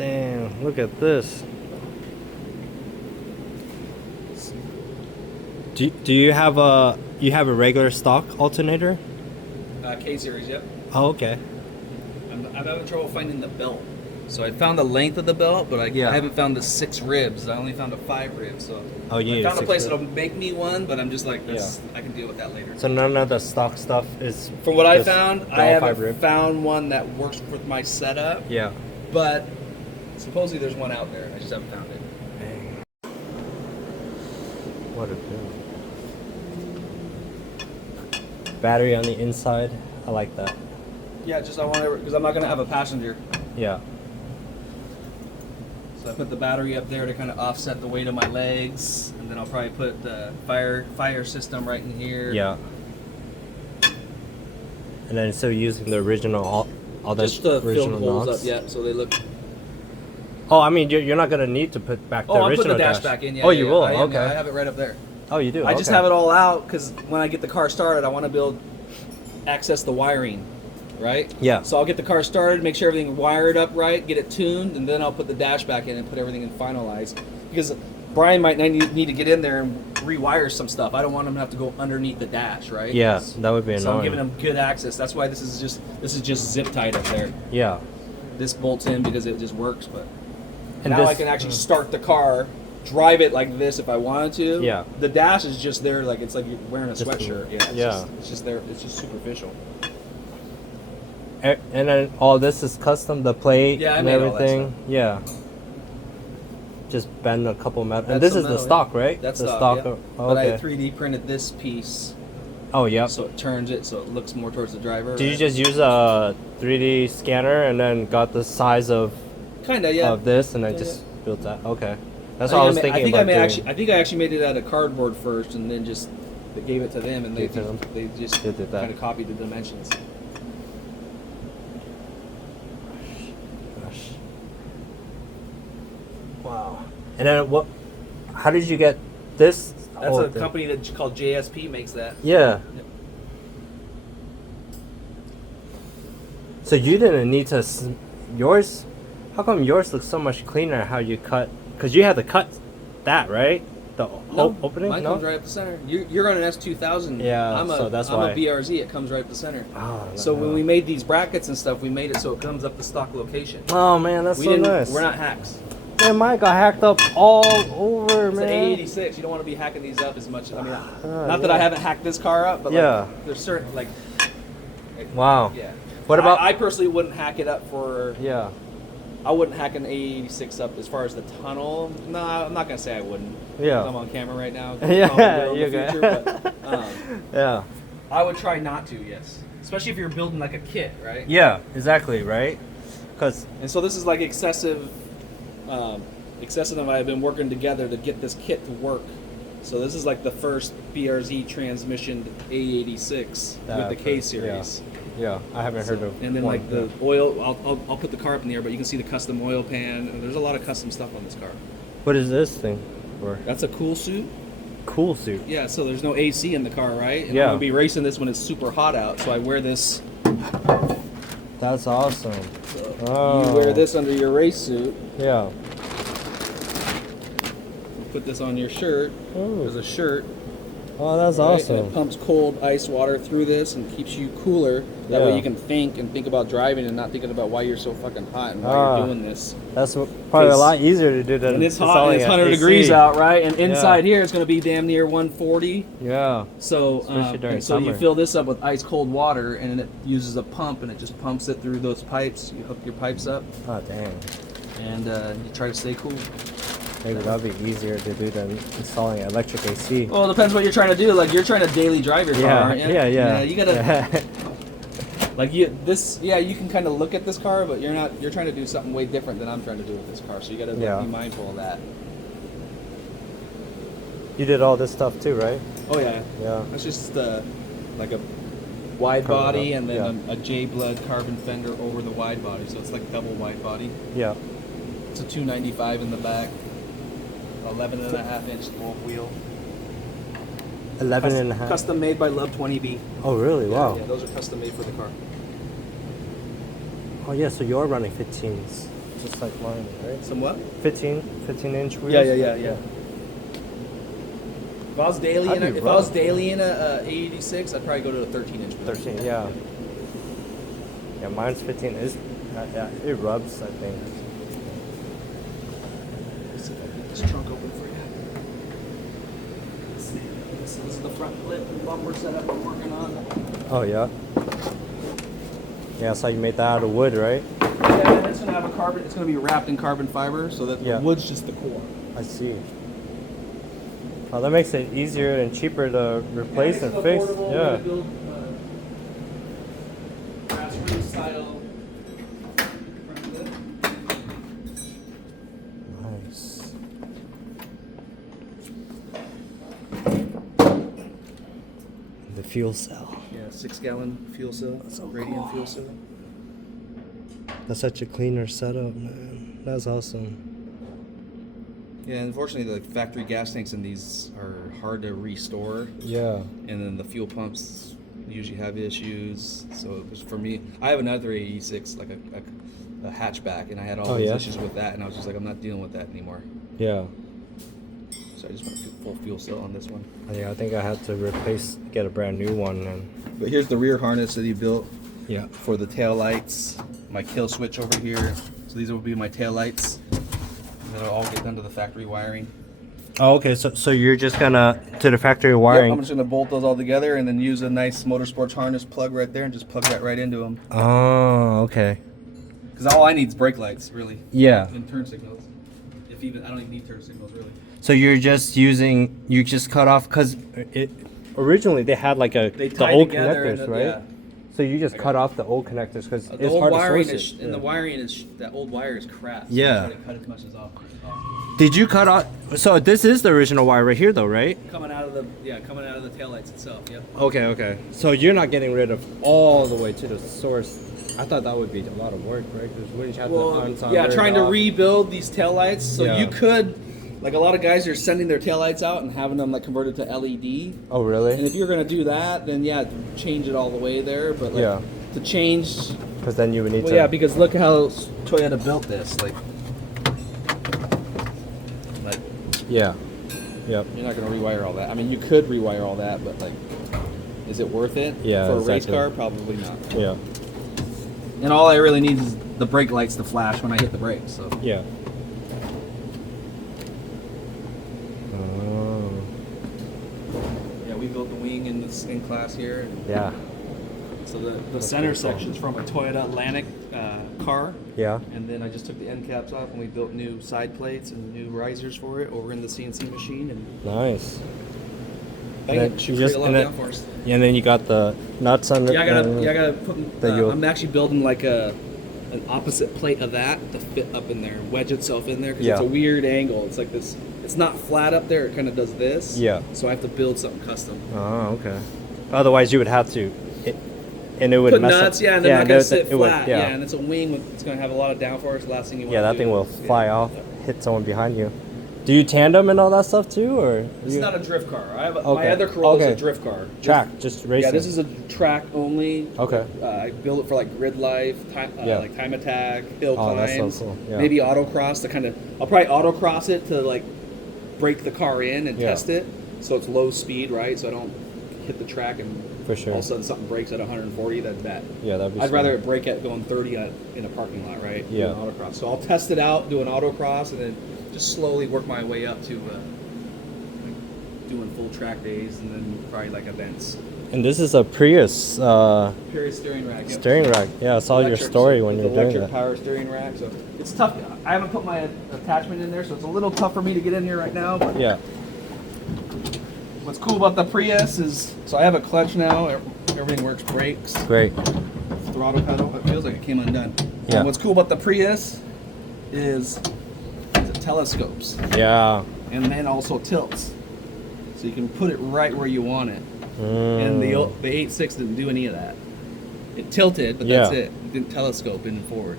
Damn, look at this. Do you have a regular stock alternator? K series, yep. Oh, okay. I'm having trouble finding the belt. So I found the length of the belt, but I haven't found the 6 ribs. I only found a 5 ribs. So I found a place that'll make me one, but I'm just like, I can deal with that later. So none of the stock stuff is. From what I found, I haven't found one that works with my setup. Yeah. But supposedly there's one out there. I just haven't found it. Dang. What a build. Battery on the inside. I like that. Yeah, just I want to, because I'm not gonna have a passenger. Yeah. So I put the battery up there to kind of offset the weight of my legs, and then I'll probably put the fire system right in here. Yeah. And then still using the original all the just the original filled holes knobs. up, yeah, so they look. Oh, I mean you're not gonna need to put back the original I'll put the dash dash back in. Yeah, oh, you will. Okay. I have it right up there. Oh, you do. I just have it all out because when I get the car started, I want to access the wiring. Right? Yeah. So I'll get the car started, make sure everything's wired up right, get it tuned, and then I'll put the dash back in and put everything in finalized. Because Brian might need to get in there and rewire some stuff. I don't want him to have to go underneath the dash, right? Yeah, that would be annoying. So I'm giving him good access. That's why this is just zip tied up there. Yeah. This bolts in because it just works, but and now I can actually start the car, drive it like this if I wanted to. Yeah. The dash is just there, like it's like you're wearing a sweatshirt. Yeah. It's just there. It's just superficial. And then all this is custom, the plate and everything. Yeah. Just bend a couple metal. And this is the stock, right? That's the stock. stock. Yeah. Oh, but okay. I 3D printed this piece. Oh, yeah. So it turns it so it looks more towards the driver. Did you just use a 3D scanner and then got the size of of this and then just built that? Okay. That's what I was thinking about doing. I think I actually made it out of cardboard first and then just gave it to them and they just kind of copied the dimensions. Wow. And then how did you get this? That's a company called JSP makes that. Yeah. So you didn't need to yours. How come yours looks so much cleaner? How you cut? Because you had to cut that, right? The opening. Mine comes right up the center. You're on an S2000. Yeah. I'm a BRZ. It comes right up the center. Oh, so when we made these brackets and stuff, we made it so it comes up the stock location. Oh man, that's so nice. We're not hacks. Man, mine got hacked up all over, man. It's an AE86. You don't want to be hacking these up as much. I mean, not that I haven't hacked this car up, but there's certain Wow. Yeah. What about? I personally wouldn't hack it up for. Yeah. I wouldn't hack an AE86 up as far as the tunnel. No, I'm not gonna say I wouldn't. Yeah. I'm on camera right now. Yeah, you're good. Yeah. I would try not to. Yes. Especially if you're building like a kit, right? Yeah. Exactly. Right. And so this is like excessive. Excessive and I have been working together to get this kit to work. So this is like the first BRZ transmission AE86 with the K series. Yeah, I haven't heard of. And then like the oil, I'll put the car up in the air, but you can see the custom oil pan. And there's a lot of custom stuff on this car. What is this thing for? That's a cool suit. Cool suit. Yeah, so there's no AC in the car, right? And yeah. I'm gonna be racing this when it's super hot out, so I wear this. That's awesome. So you wear this under your race suit. Yeah. Put this on your shirt. Ooh. There's a shirt. Oh, that's awesome. And it pumps cold ice water through this and keeps you cooler. That way you can think about driving and not thinking about why you're so fucking hot and why you're doing this. That's probably a lot easier to do than and it's hot and it's 100 degrees out, right? And inside here it's going to be damn near 140. Yeah. So so you fill this up with ice cold water and then it uses a pump and it just pumps it through those pipes. You hook your pipes up. Oh, dang. And you try to stay cool. Maybe that would be easier to do than installing electric AC. Well, it depends what you're trying to do. Like, you're trying to daily drive your car, aren't you? Yeah. You gotta... Like, you can kind of look at this car, but you're trying to do something way different than I'm trying to do with this car, so you gotta be mindful of that. You did all this stuff too, right? Oh, yeah. Yeah. It's just like a wide body and then a J-Blood carbon fender over the wide body, so it's like double wide body. Yeah. It's a 295 in the back. 11.5-inch long wheel. 11.5. Custom made by Love 20B. Oh, really? Wow. Yeah, those are custom made for the car. Oh, yeah. So you're running 15s. just like mine, right? Some what? 15-inch wheels. Yeah. If I was daily in a AE86, I'd probably go to a 13-inch. 13, yeah. Yeah, mine's 15. Yeah, it rubs, I think. Let's see if I can get this trunk open for you. Let's see. So this is the front lip and bumper setup we're working on. Oh, yeah. Yeah, so you made that out of wood, right? Yeah, and it's gonna have a carbon. It's gonna be wrapped in carbon fiber, so that the wood's just the core. I see. Oh, that makes it easier and cheaper to replace and fix. Yeah. Build, grassroots style. Nice. The fuel cell. Yeah, 6-gallon fuel cell. That's so radiant cool. fuel cell. That's such a cleaner setup, man. That's awesome. Yeah, unfortunately, the factory gas tanks in these are hard to restore. Yeah. And then the fuel pumps usually have issues. So for me, I have another AE86, like a hatchback, and I had all these issues with that, and I was just like, I'm not dealing with that anymore. Yeah. So I just went full fuel cell on this one. Yeah, I think I had to get a brand new one. But here's the rear harness that he built. Yeah. For the tail lights, my kill switch over here. So these will be my tail lights. And it'll all get done to the factory wiring. Oh, okay. So you're just gonna to the factory wiring. Yep, I'm just gonna bolt those all together and then use a nice motorsports harness plug right there and just plug that right into them. Oh, okay. Because all I need is brake lights, really. Yeah. And turn signals. If even I don't even need turn signals, really. So you just cut off because originally they had like the old connectors, right? Yeah. So you just cut off the old connectors because The it's old hard wiring to source it. and the wiring is that old wire is crap. So Yeah. I try to cut as much as off. Did you cut off? So this is the original wire right here, though, right? Coming out of the taillights itself. Yep. Okay. So you're not getting rid of all the way to the source. I thought that would be a lot of work, right? Because wouldn't you have to unsolder trying it to off? rebuild these taillights. So Yeah. you could, like a lot of guys are sending their taillights out and having them like converted to LED. Oh, really? And if you're gonna do that, then change it all the way there. But like, to change. Because then you would need to. Yeah, because look how Toyota built this. Like. Yeah. Yep. You're not gonna rewire all that. I mean, you could rewire all that, but like, is it worth it? Yeah. For a race car, probably not. Yeah. And all I really need is the brake lights to flash when I hit the brakes. So. Yeah. Oh. Yeah, we built the wing in class here. Yeah. So the center section's from a Toyota Atlantic car. Yeah. And then I just took the end caps off and we built new side plates and new risers for it over in the CNC machine. And Nice. she created a lot of downforce. Yeah, and then you got the nuts on it. I gotta put. I'm actually building like an opposite plate of that to fit up in there, wedge itself in there because it's a weird angle. It's like this. It's not flat up there. It kind of does this. Yeah. So I have to build something custom. Oh, okay. Otherwise, you would have to, and it would put mess nuts. up. Yeah, and they're not gonna sit flat. Would, yeah, and it's a wing. It's gonna have a lot of downforce. Last thing you want. Yeah, that thing will fly off, hit someone behind you. Do you tandem and all that stuff too, or? This is not a drift car. I have my other Corolla is a drift car. Track, just racing. Yeah, this is a track only. Okay. I build it for like grid life, like time attack, hill climbs. That's so cool. Yeah. Maybe autocross to kind of. I'll probably autocross it to like break the car in and test it, so it's low speed, right? So I don't hit the track and for sure. all of a sudden something breaks at 140. That's bad. Yeah, that'd be. I'd rather it break at going 30 in a parking lot, right? Yeah. Do an autocross. So I'll test it out, do an autocross, and then just slowly work my way up to doing full track days, and then probably like events. And this is a Prius. Prius steering rack. Yep. Steering rack. Yeah, I saw your story when you're doing that. Electric power steering rack. So it's tough. I haven't put my attachment in there, so it's a little tough for me to get in here right now. But yeah. What's cool about the Prius is, so I have a clutch now. Everything works. Brakes. Great. Throttle pedal. It feels like it came undone. Yeah. What's cool about the Prius is it telescopes. Yeah. And then also tilts, so you can put it right where you want it. And the AE86 didn't do any of that. It tilted, but that's it. It didn't telescope in and forward.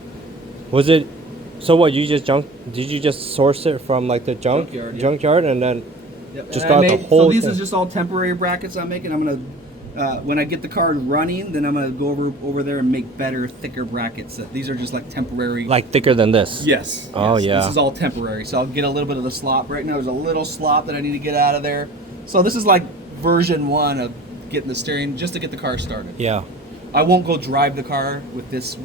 Was it? So what? You just Did you just source it from like the junkyard, and then just got the whole? So these is just all temporary brackets I'm making. I'm gonna when I get the car running, then I'm gonna go over there and make better, thicker brackets. These are just like temporary. Like thicker than this? Yes. Oh, yes. yeah. This is all temporary, so I'll get a little bit of the slop. Right now, there's a little slop that I need to get out of there. So this is like version 1 of getting the steering, just to get the car started. Yeah. I won't go drive the car with this.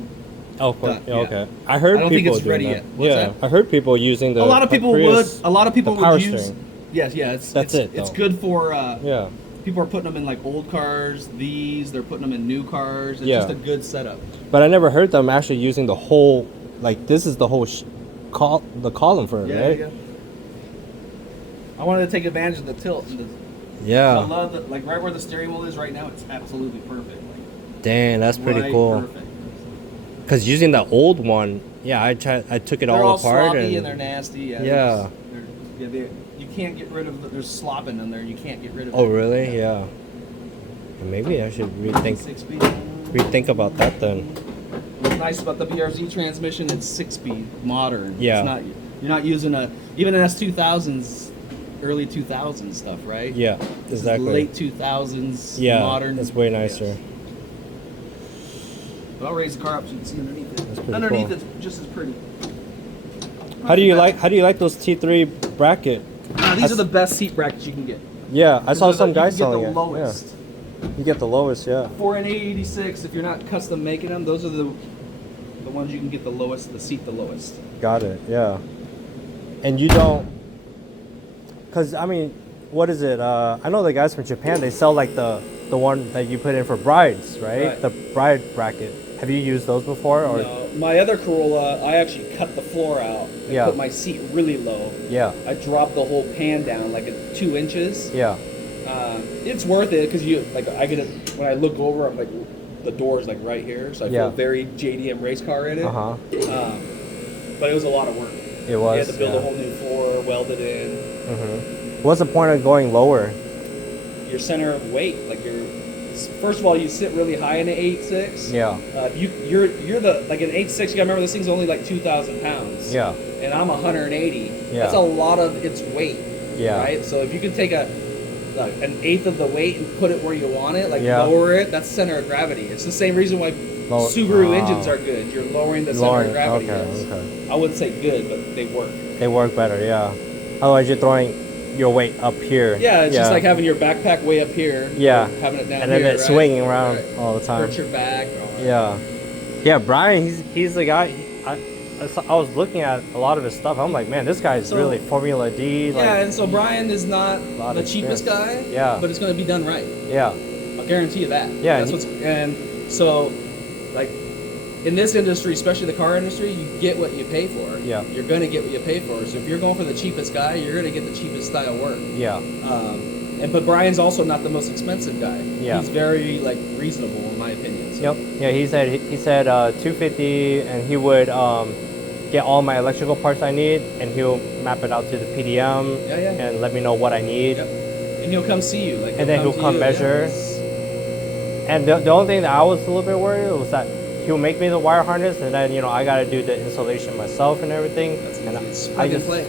Oh, yeah, yeah. okay. I heard I don't people think it's ready that. yet. What's Yeah, that? I heard people using the. A lot of people Prius, would. A lot of people the power would use. steering. Yes, yeah. It's good for. Yeah. People are putting them in like old cars. They're putting them in new cars. It's Yeah. just a good setup. But I never heard them actually using the whole. Like this is the whole the column for it, Yeah, right? yeah. I wanted to take advantage of the tilt. Yeah. I love that. Like right where the steering wheel is right now, it's absolutely perfect. Like, Dang, that's pretty right cool. Perfect. Because using the old one, yeah, I took it They're all all apart sloppy and they're nasty. Yeah. You can't get rid of. There's slop in them there. You can't get rid of. Oh it. really? Yeah. Maybe I should rethink about that then. What's nice about the BRZ transmission? It's 6-speed, modern. Yeah. It's not. You're not using even an S2000s, early 2000s stuff, right? Yeah, This exactly. is late 2000s. Yeah, modern. it's way nicer. Yes. But I'll raise the car up so you can see underneath it. That's pretty Underneath cool. it's just as pretty. How do you like those T3 bracket? These are the best seat brackets you can get. Yeah, I saw some guys you selling get it. the lowest. Yeah. You get the lowest, yeah. For an AE86, if you're not custom making them, those are the ones you can get the lowest, the seat the lowest. Got it, yeah. And you don't, because I mean, what is it? I know the guys from Japan, they sell like the one that you put in for brides, right? The bride bracket. Have you used those before? Or? No, my other Corolla, I actually cut the floor out and put my seat really low. Yeah. I dropped the whole pan down like 2 inches. Yeah. It's worth it because I get it when I look over. I'm like, the door's like right here, so I feel very JDM race car in it. But it was a lot of work. It was. You had to build a whole new floor, weld it in. What's the point of going lower? Your center of weight, first of all, you sit really high in an 8.6. Yeah. You're an 8.6. You gotta remember this thing's only like 2,000 pounds. Yeah. And I'm 180. Yeah. That's a lot of its weight. Yeah. Right. So if you can take an eighth of the weight and put it where you want it, lower it, that's center of gravity. It's the same reason why Subaru engines are good. You're lowering the center of gravity. Okay. I wouldn't say good, but they work. They work better, yeah. Otherwise, you're throwing your weight up here. Yeah, it's just like having your backpack way up here. Yeah. Having it down and then here, it's swinging around all the time. Hurt your back. Yeah. Yeah, Brian, he's the guy. I was looking at a lot of his stuff. I'm like, man, this guy is really Formula D. Yeah, and so Brian is not the cheapest guy. Yeah. But it's going to be done right. Yeah. I'll guarantee you that. Yeah. And so, like, in this industry, especially the car industry, you get what you pay for. Yeah. You're going to get what you pay for. So if you're going for the cheapest guy, you're going to get the cheapest style work. Yeah. But Brian's also not the most expensive guy. Yeah. He's very reasonable in my opinion. So. Yep. Yeah. He said $250, and he would get all my electrical parts I need, and he'll map it out to the PDM and let me know what I need. Yep. And he'll come see you. And then he'll come measure. And the only thing that I was a little bit worried was that he'll make me the wire harness, and then I got to do the installation myself and everything. And I just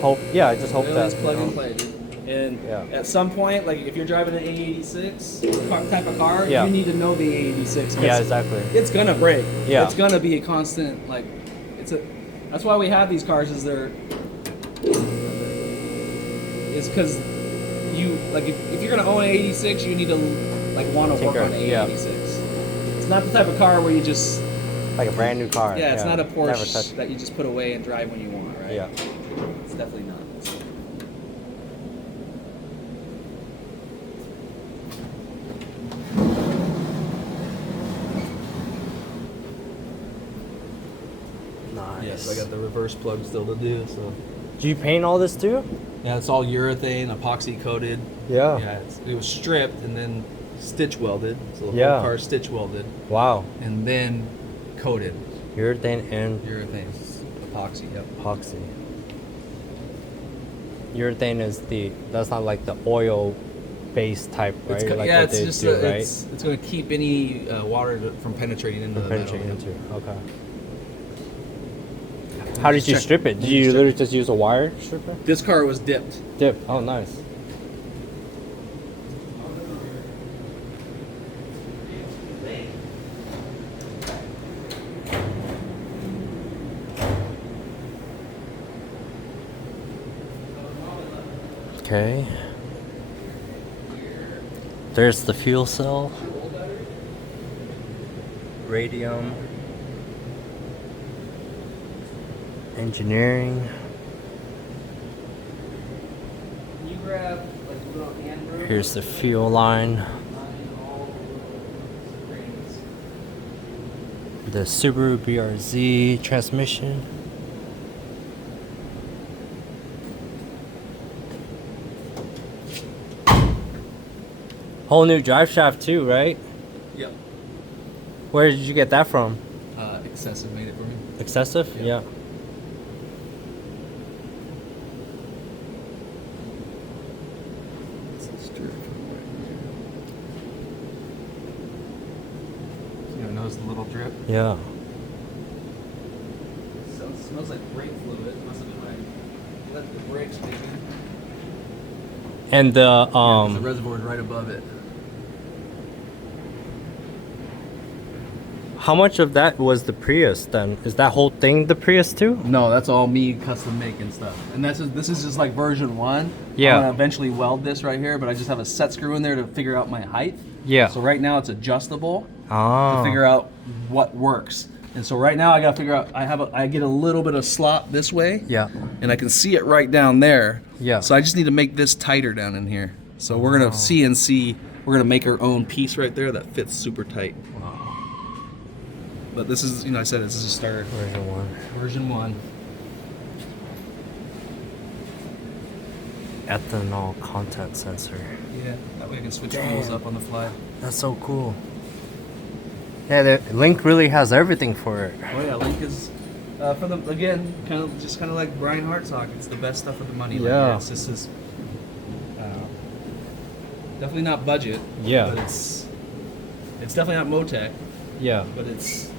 hope that. It's plug and play, dude. And at some point, like if you're driving an AE86 type of car, you need to know the AE86. Yeah, exactly. It's gonna break. Yeah. It's gonna be a constant That's why we have these cars. Is because if you're gonna own an 86, you need to want to work on an 86. It's not the type of car where you just like a brand new car. Yeah, it's not a Porsche that you just put away and drive when you want, right? Yeah, it's definitely not. Nice. Yes, I got the reverse plug still to do. So. Do you paint all this too? Yeah, it's all urethane, epoxy coated. Yeah. Yeah, it was stripped and then stitch welded. So the whole car stitch welded. Wow. And then coated. Urethane and epoxy. Yep. Epoxy. Urethane is that's not like the oil based type, right? It's just it's going to keep any water from penetrating into the metal. Okay. How did you strip it? Did you literally just use a wire stripper? This car was dipped. Dipped. Oh, nice. Okay. There's the fuel cell. Radium. Engineering. Can you grab like a little hand room? Here's the fuel line. The Subaru BRZ transmission. Whole new drive shaft too, right? Yep. Where did you get that from? Excessive made it for me. Excessive? Yep. Yeah. You notice the little drip? Yeah. So it smells like brake fluid. Must have been like let the brakes dig in. And The reservoir is right above it. how much of that was the Prius then? Is that whole thing the Prius too? No, that's all me custom making stuff. And this is just like version 1. Yeah. I'm gonna eventually weld this right here, but I just have a set screw in there to figure out my height. Yeah. So right now it's adjustable Ah. to figure out what works. And so right now I gotta figure out, I get a little bit of slop this way. Yeah. And I can see it right down there. Yeah. So I just need to make this tighter down in here. So we're gonna CNC, we're gonna make our own piece right there that fits super tight. But this is, I said this is a starter. Version 1. Version 1. Ethanol content sensor. Yeah, that way I can switch Damn. wheels up on the fly. That's so cool. Yeah, the Link really has everything for it. Oh yeah, Link is for the again kind of like Brian Hartsock. It's the best stuff for the money. Like, Yeah. it's just this. Definitely not budget. Yeah. But it's definitely not Motec, Yeah. but it's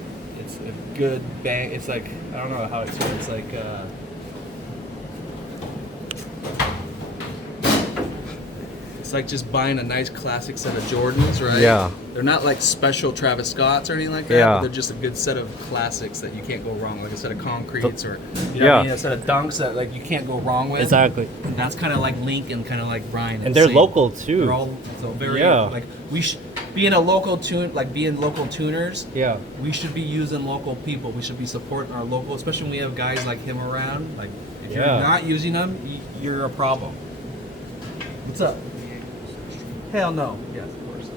a good bang. It's like I don't know how to explain. It's like. It's like just buying a nice classic set of Jordans, right? Yeah. They're not like special Travis Scotts or anything like that. Yeah. But they're just a good set of classics that you can't go wrong. Like a set of concretes or you know Yeah. what I mean? A set of dunks that like you can't go wrong with. Exactly. And that's kind of like Link and kind of like Brian. And they're Same. local too. They're all so very Yeah. like we should being a local being local tuners. Yeah. We should be using local people. We should be supporting our local, especially when we have guys like him around. Like if Yeah. you're not using them, you're a problem. What's up? Hell no. Yes, of course.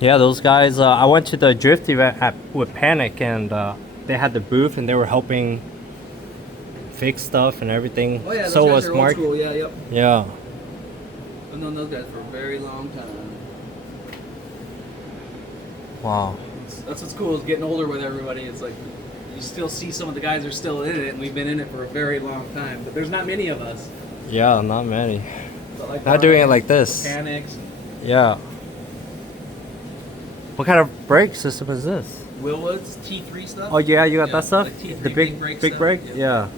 Yeah, those guys. I went to the drift event with Panic, and they had the booth, and they were helping fix stuff and everything. Oh yeah, those so guys was are Mark. old school. Yeah, yep. Yeah. I've known those guys for a very long time. Wow. That's what's cool is getting older with everybody. It's like you still see some of the guys are still in it, and we've been in it for a very long time. But there's not many of us. Yeah, not many. But like Not doing it like this. Mechanics, Yeah. What kind of brake system is this? Willwoods, T3 stuff. Oh yeah, you got that stuff. like T3 The big brake big stuff. brake. Yep. Yeah.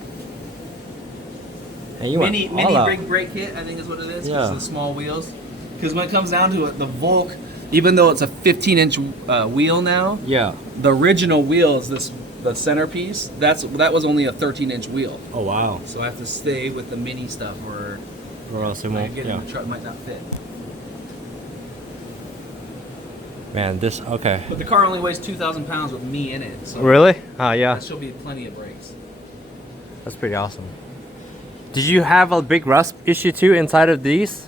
And you mini went all out. big brake kit, I think is what it is. 'Cause Yeah. of the small wheels. Because when it comes down to it, the Volk, even though it's a 15-inch wheel now, Yeah. the original wheel is the centerpiece. That was only a 13-inch wheel. Oh wow. So I have to stay with the mini stuff, Or else it when I won't. get Yeah. in the truck, it might not fit. Man, this okay. But the car only weighs 2,000 pounds with me in it, so Really? Yeah. that should be plenty of brakes. That's pretty awesome. Did you have a big rust issue too inside of these?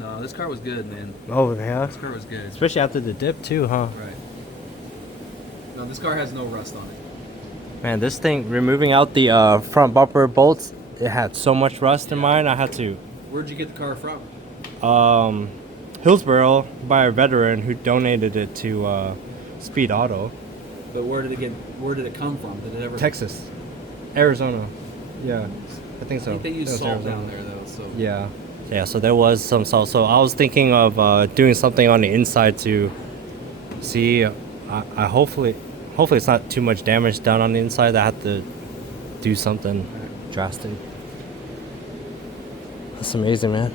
No, this car was good, man. Oh yeah. This car was good. Especially after the dip too, huh? Right. No, this car has no rust on it. Man, this thing removing out the front bumper bolts, it had so much rust in mine. I had to Where'd you get the car from? Hillsboro by a veteran who donated it to Speed Auto. But where did it come from? Did it ever? Texas, Arizona. Yeah, I think so. I think they use It was salt Arizona. down there though. So Yeah. Yeah, so there was some salt. So I was thinking of doing something on the inside to see. I hopefully it's not too much damage done on the inside. I have to do something drastic. That's amazing, man.